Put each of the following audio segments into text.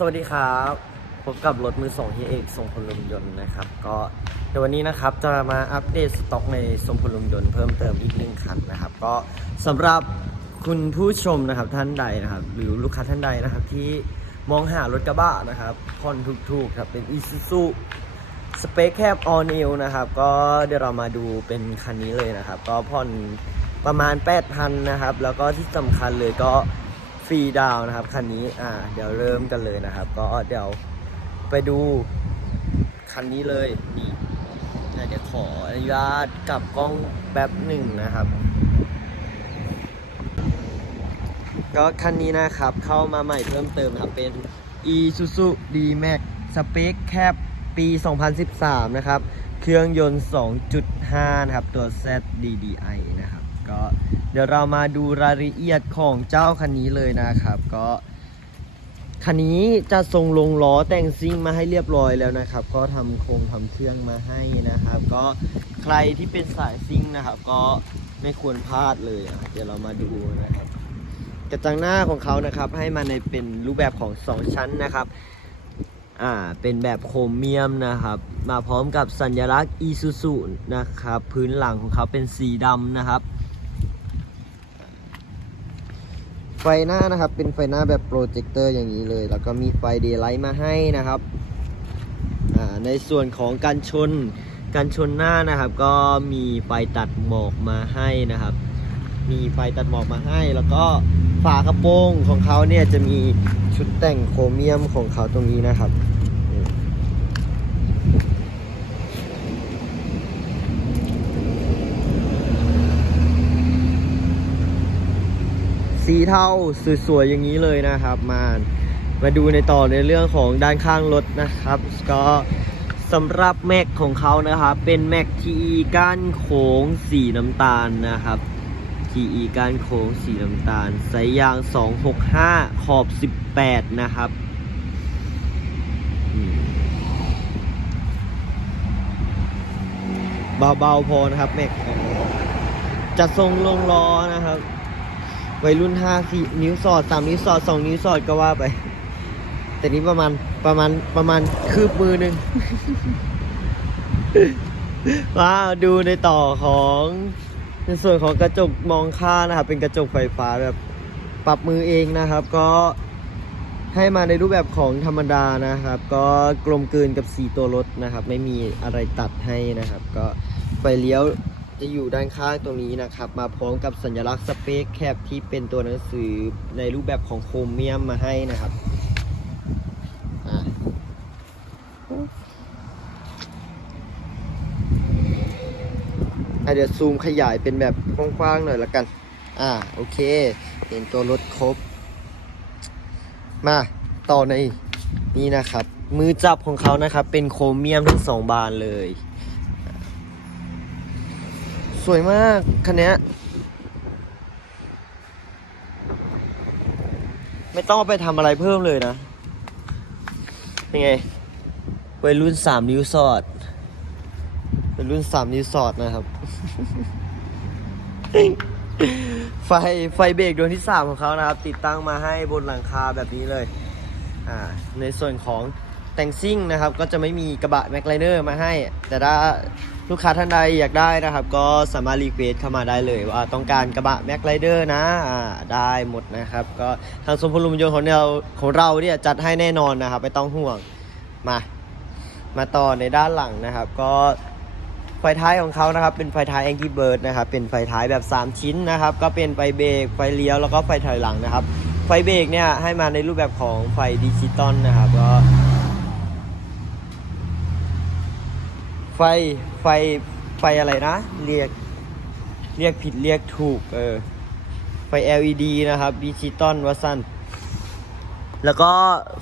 สวัสดีครับพบกับรถมือสองที่เอกทรงพลุมยนต์นะครับ ก็ในวันนี้นะครับจะมาอัปเดตสต็อกในทรงพลุมยนต์เพิ่มเติมอีกหนึ่งคันนะครับ ก็สำหรับคุณผู้ชมนะครับท่านใดนะครับ หรือลูกค้าท่านใดนะครับ ที่มองหารถกระบะนะครับผ่อนถูกๆครับเป็น Isuzu สเปคแคบ all new นะครับ ก็เดี๋ยวเรามาดูเป็นคันนี้เลยนะครับ ก็ผ่อนประมาณ 8,000 นะครับ แล้วก็ที่สำคัญเลยก็ ฟรีดาวนะครับคันนี้อ่าเดี๋ยวเริ่มกันเลยนะครับ ก็เดี๋ยวไปดูคันนี้เลยนี่อะเดี๋ยวขออนุญาตกลับกล้องแป๊บหนึ่งนะครับ ก็คันนี้นะครับเข้ามาใหม่เพิ่มเติมนะครับเป็น Isuzu D-Max สเปคแคบปี 2013 นะครับ เครื่องยนต์ 2.5 นะครับ ตัว ZDDI นะครับ ก็เดี๋ยวเรามาดูรายละเอียดของเจ้าคันนี้เลยนะครับ ก็คันนี้จะทรงลงล้อแต่งซิ่งมาให้เรียบร้อยแล้วนะครับ ก็ทำโครงทำเครื่องมาให้นะครับ ก็ใครที่เป็นสายซิ่งนะครับ ก็ไม่ควรพลาดเลยเดี๋ยวเรามาดูนะครับกระจังหน้าของเขานะครับให้มาในเป็นรูปแบบของ 2 ชั้นนะครับอ่าเป็นแบบโครเมียมนะครับ มาพร้อมกับสัญลักษณ์ Isuzu นะครับ พื้นหลังของเขาเป็นสีดำนะครับ ไฟหน้านะครับ เป็นไฟหน้าแบบโปรเจคเตอร์อย่างนี้เลย แล้วก็มีไฟเดย์ไลท์มาให้นะครับในส่วนของการชนการชนหน้านะครับ ก็มีไฟตัดหมอกมาให้นะครับ มีไฟตัดหมอกมาให้ แล้วก็ฝากระโปรงของเขาเนี่ยจะมีชุดแต่งโครเมียมของเขาตรงนี้นะครับนี่ สีเทาสวยๆอย่างนี้เลยนะครับ มามาดูในต่อในเรื่องของด้านข้างรถนะครับ ก็สำหรับแม็กของเขานะครับ เป็นแม็กทีก้านโค้งสีน้ำตาลนะครับ TE ก้านโค้งสีน้ำตาลสายยาง 265 ขอบ 18 นะครับเบาๆพอนะครับแม็กจะทรงลงล้อนะครับ วัยรุ่น5สี่นิ้วสอด3นิ้วสอด2นิ้วสอดก็ว่าไป แต่นี้ประมาณประมาณประมาณคืบมือหนึ่งมาดูในต่อของในส่วนของกระจกมองข้างนะครับ เป็นกระจกไฟฟ้าแบบปรับมือเองนะครับ ก็ให้มาในรูปแบบของธรรมดานะครับ ก็กลมกลืนกับสีตัวรถนะครับ ไม่มีอะไรตัดให้นะครับ ก็ไฟเลี้ยว จะอยู่ด้านข้างตรงนี้นะครับ มาพร้อมกับสัญลักษณ์สเปคแคปที่เป็นตัวหนังสือในรูปแบบของโครเมียมมาให้นะครับเดี๋ยวซูมขยายเป็นแบบกว้างๆหน่อยละกัน อ่าโอเค เห็นตัวรถครบ มาต่อในนี่นะครับ มือจับของเขานะครับ เป็นโครเมียมทั้งสองบานเลย สวยมากคันนี้ไม่ต้องไปทำอะไรเพิ่มเลยนะ เป็นไงวัยรุ่นสามนิ้วสอดเป็นรุ่นสามนิ้วสอดนะครับ ไฟไฟเบรกดวงที่3ของเขานะครับ ติดตั้งมาให้บนหลังคาแบบนี้เลย อ่า ในส่วนของ แต่งซิ่งนะครับ ก็จะไม่มีกระบะแม็กไลเนอร์มาให้ แต่ถ้าลูกค้าท่านใดอยากได้นะครับ ก็สามารถรีเควสเข้ามาได้เลยว่าต้องการกระบะแม็กไลเดอร์นะได้หมดนะครับ ก็ทางสมพลลุมยนต์ของเราของเราเนี่ยจัดให้แน่นอนนะครับ ไม่ต้องห่วงมา มาต่อในด้านหลังนะครับ ก็ไฟท้ายของเขานะครับ เป็นไฟท้าย Angry Bird นะครับ เป็นไฟท้ายแบบ 3 ชิ้นนะครับ ก็เป็นไฟเบรกไฟเลี้ยวแล้วก็ไฟถอยหลังนะครับ ไฟเบรกเนี่ยให้มาในรูปแบบของไฟดิจิตอลนะครับก็ ไฟไฟไฟอะไรนะ เรียกเรียกผิดเรียกถูก เออ ไฟ LED นะครับดิจิตอลวัสันแล้วก็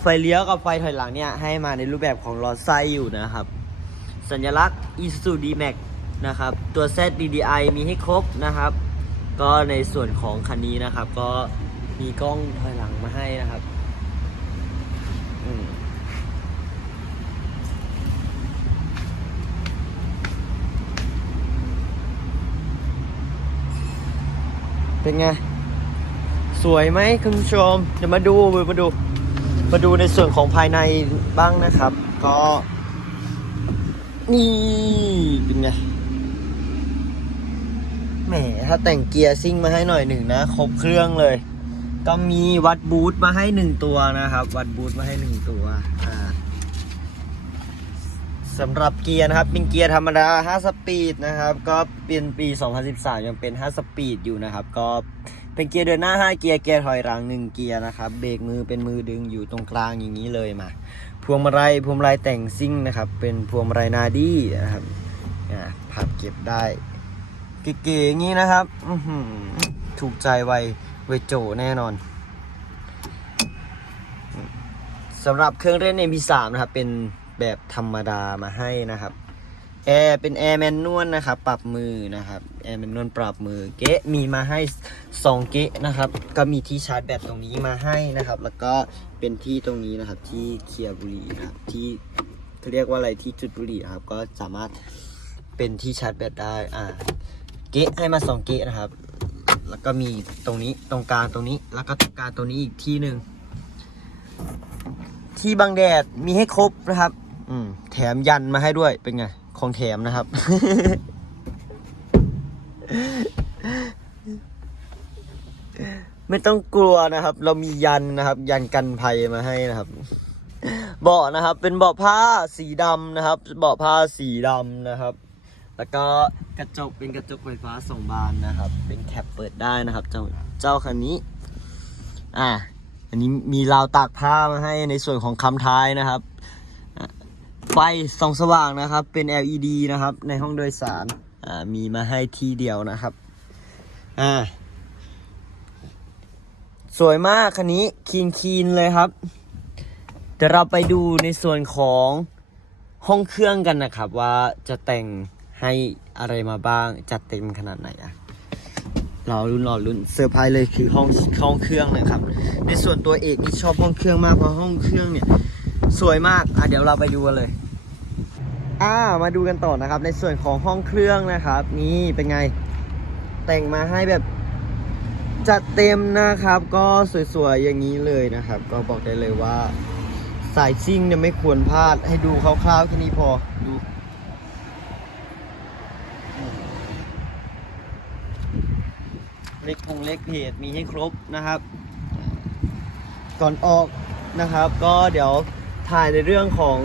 ไฟเลี้ยวกับไฟถอยหลังเนี่ย ให้มาในรูปแบบของล้อไส้อยู่นะครับ สัญลักษณ์ Isuzu D-Max นะครับ ตัว ZDDI มีให้ครบนะครับ ก็ในส่วนของคันนี้นะครับ ก็มีกล้องถอยหลังมาให้นะครับ เป็นไง สวยไหมคุณผู้ชม เดี๋ยวมาดูมาดู มาดูในส่วนของภายในบ้างนะครับ ก็ นี่เป็นไง แหม ถ้าแต่งเกียร์ซิ่งมาให้หน่อยหนึ่งนะ ครบเครื่องเลย ก็มีวัดบูทมาให้หนึ่งตัวนะครับ วัดบูทมาให้หนึ่งตัว อ่า สำหรับเกียร์นะครับเป็นเกียร์ธรรมดา 5 สปีดนะครับ ก็เป็นปี 2013 ยังเป็น 5 สปีดอยู่นะครับ ก็เป็นเกียร์เดินหน้า 5 เกียร์ เกียร์ถอยหลัง 1 เกียร์นะครับ เบรกมือเป็นมือดึงอยู่ตรงกลางอย่างนี้เลยมา พวงมาลัย พวงมาลัยแต่งซิ่งนะครับ เป็นพวงมาลัยนาดี้นะครับอ่าพับเก็บได้ เก๋ๆอย่างนี้นะครับ ถูกใจไวไวโจแน่นอนสำหรับเครื่องเล่น MP3 นะครับ เป็น แบบธรรมดามาให้นะครับแอร์เป็นแอร์แมนนวลนะครับ ปรับมือนะครับแอร์แมนนวลปรับมือเกะมีมาให้2เกะนะครับ ก็มีที่ชาร์จแบตตรงนี้มาให้นะครับ แล้วก็เป็นที่ตรงนี้นะครับที่เคลียร์บุหรี่นะครับที่เขาเรียกว่าอะไรที่จุดบุหรี่นะครับ ก็สามารถเป็นที่ชาร์จแบตได้อ่าเกะให้มา2เกะนะครับ แล้วก็มีตรงนี้ตรงกลางตรงนี้ แล้วก็ตรงกลางตรงนี้อีกที่หนึ่งที่บังแดดมีให้ครบนะครับ อืมแถมยันมาให้ด้วยเป็นไง ของแถมนะครับ ไม่ต้องกลัวนะครับ เรามียันนะครับ ยันกันภัยมาให้นะครับ เบาะนะครับ เป็นเบาะผ้าสีดำนะครับ เบาะผ้าสีดำนะครับ แล้วก็กระจกเป็นกระจกไฟฟ้าสองบานนะครับ เป็นแคปเปิดได้นะครับ เจ้าเจ้าคันนี้ อ่าอันนี้มีราวตากผ้ามาให้ในส่วนของคำท้ายนะครับ ไฟส่องสว่างนะครับ เป็น LED นะครับ ในห้องโดยสาร อ่า มีมาให้ที่เดียวนะครับ อ่า สวยมากคันนี้คีนคีนเลยครับ เดี๋ยวเราไปดูในส่วนของห้องเครื่องกันนะครับ ว่าจะแต่งให้อะไรมาบ้าง จัดเต็มขนาดไหนอะเรอรุ่นรอรุ่นเซอร์ไพรส์เลยคือห้องห้องเครื่องนะครับ ในส่วนตัวเอกนี่ชอบห้องเครื่องมากเพราะห้องเครื่องเนี่ย สวยมากอะเดี๋ยวเราไปดูกันเลย อ่ามาดูกันต่อนะครับ ในส่วนของห้องเครื่องนะครับ นี่เป็นไง แต่งมาให้แบบจัดเต็มนะครับ ก็สวยๆอย่างนี้เลยนะครับ ก็บอกได้เลยว่า สายซิ่งเนี่ยไม่ควรพลาดให้ดูคร่าวๆแค่นี้พอดูเล็กพงเล็กเพจมีให้ครบนะครับ ก่อนออกนะครับ ก็เดี๋ยวถ่ายในเรื่องของ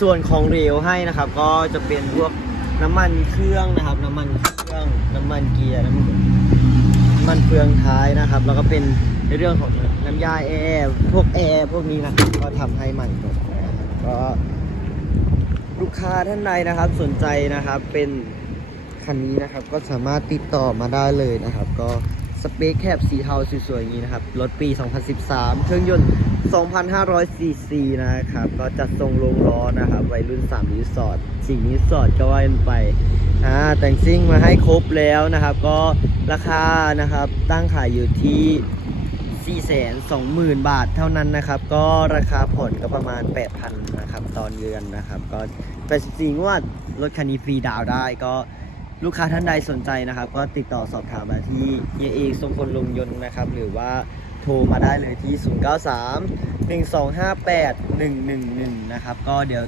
ส่วนของเรลให้นะครับ ก็จะเป็นพวกน้ำมันเครื่องนะครับ น้ำมันเครื่องน้ำมันเกียร์น้ำมันน้ำมันเฟืองท้ายนะครับ แล้วก็เป็นในเรื่องของน้ำยาแอร์พวกแอร์พวกนี้นะครับก็ทำให้ใหม่หมดนก็ลูกค้าท่านใดนะครับสนใจนะครับเป็นคันนี้นะครับก็สามารถติดต่อมาได้เลยนะครับ ก็ สเปคแคบสีเทาสวยๆอย่างนี้นะครับ รถปี 2013 เครื่องยนต์ 2,500 ซีซีนะครับ ก็จัดทรงลงล้อนะครับ วัยรุ่น3รีสอร์ท4รีสอร์ทก็ว่ากันไปอ่าแต่งซิ่งมาให้ครบแล้วนะครับ ก็ราคานะครับตั้งขายอยู่ที่ 420,000 บาทเท่านั้นนะครับ ก็ราคาผ่อนก็ประมาณ 8,000นะครับตอนเดือนนะครับ ก็84งวดรถคันนี้ฟรีดาวได้ก็ ลูกค้าท่านใดสนใจนะครับ ก็ติดต่อสอบถามมาที่เฮียเอกทรงพลลงยนต์นะครับ หรือว่าโทรมาได้เลยที่ 093 1258 111 นะครับ ก็เดี๋ยว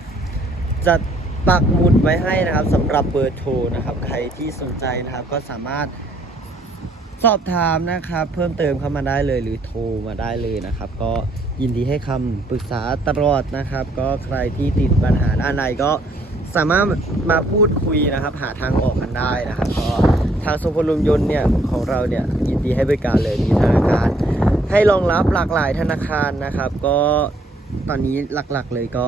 จะปักหมุดไว้ให้นะครับสำหรับเบอร์โทรนะครับ ใครที่สนใจนะครับก็สามารถสอบถามนะครับเพิ่มเติมเข้ามาได้เลยหรือโทรมาได้เลยนะครับ ก็ยินดีให้คำปรึกษาตลอดนะครับ ก็ใครที่ติดปัญหาด้านใดก็ สามารถมาพูดคุยนะครับหาทางออกกันได้นะครับก็ทางโซพลุมยนต์เนี่ยของเราเนี่ยยินดีให้บริการเลยมีธนาคาร ให้รองรับหลากหลายธนาคารนะครับ ก็ตอนนี้หลักๆเลยก็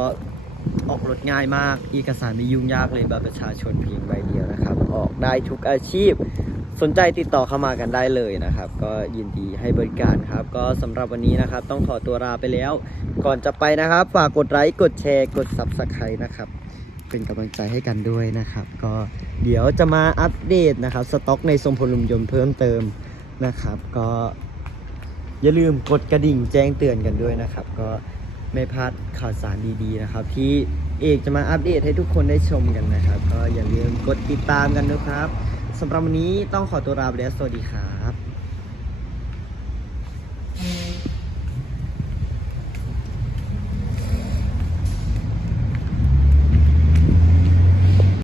ออกรถง่ายมากเอกสารไม่ยุ่งยากเลยบัตรประชาชนเพียงใบเดียวนะครับ ออกได้ทุกอาชีพ สนใจติดต่อเข้ามากันได้เลยนะครับ ก็ยินดีให้บริการครับ ก็สำหรับวันนี้นะครับ ต้องขอตัวลาไปแล้ว ก่อนจะไปนะครับ ฝากกดไลค์กดแชร์กด Subscribe นะครับ เป็นกำลังใจให้กันด้วยนะครับ ก็เดี๋ยวจะมาอัปเดตนะครับ สต็อกในทรงพลุมยนต์เพิ่มเติมนะครับ ก็อย่าลืมกดกระดิ่งแจ้งเตือนกันด้วยนะครับ ก็ไม่พลาดข่าวสารดีๆนะครับ ที่เอกจะมาอัปเดตให้ทุกคนได้ชมกันนะครับ ก็อย่าลืมกดติดตามกันนะครับสำหรับวันนี้ต้องขอตัวลาไปแล้วสวัสดีครับ